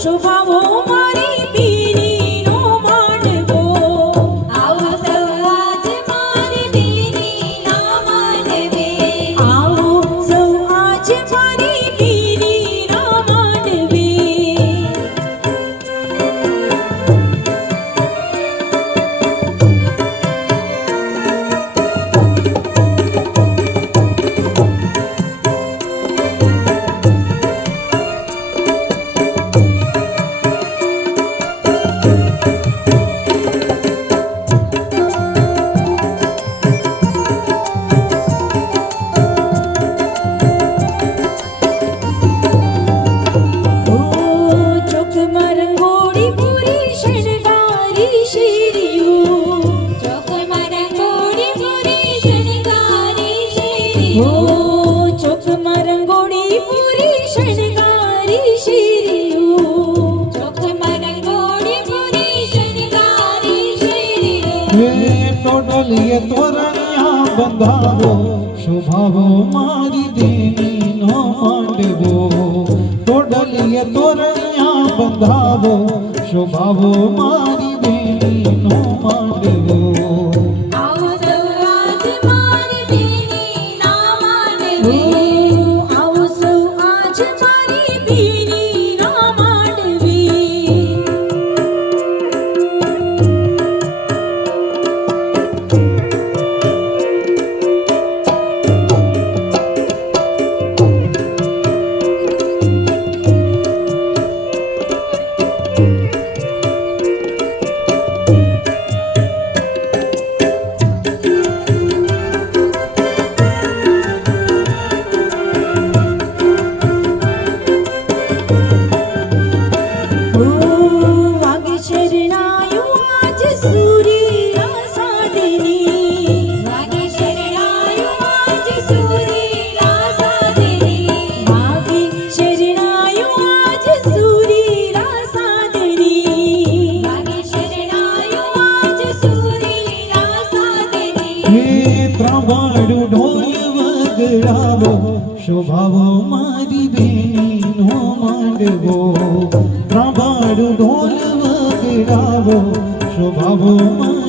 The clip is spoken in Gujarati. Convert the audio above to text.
શોભાવો મારી બીનીનો માંડવો આવો સૌ આજ મારી બીનીના માંડવે આવો સૌ આજ મારી બીનીના માંડવે ચોકમાં રંગોળી પૂરી શણગારી શીરીઓ ચોકમાં રંગોળી પૂરી શણગારી શીરીઓ હે ટોડલીએ તોરણિયા બંધાવો શોભાવો મારી દેવીનો માંડવો ટોડલીએ તોરણિયા બંધાવો શોભાવો મારી દેવીનો માંડવો આવો સૌ આજ મારી બીનીના માંડવે આવો સૌ આજ મારી બીનીના માંડવે વાગે શરણાયું આજ સૂરીલા સાધની વાગે શરણાયું આજ સૂરીલા સાધની વાગે શરણાયું આજ સૂરીલા સાધની વાગે શરણાયું આજ સૂરીલા સાધની હે ત્રાવાડું ઢોલ વગડાવો શોભાવો મારી દેવીનો માંડવો ત્રાવાડું ઢોલ વગડાવો શોભાવો મારી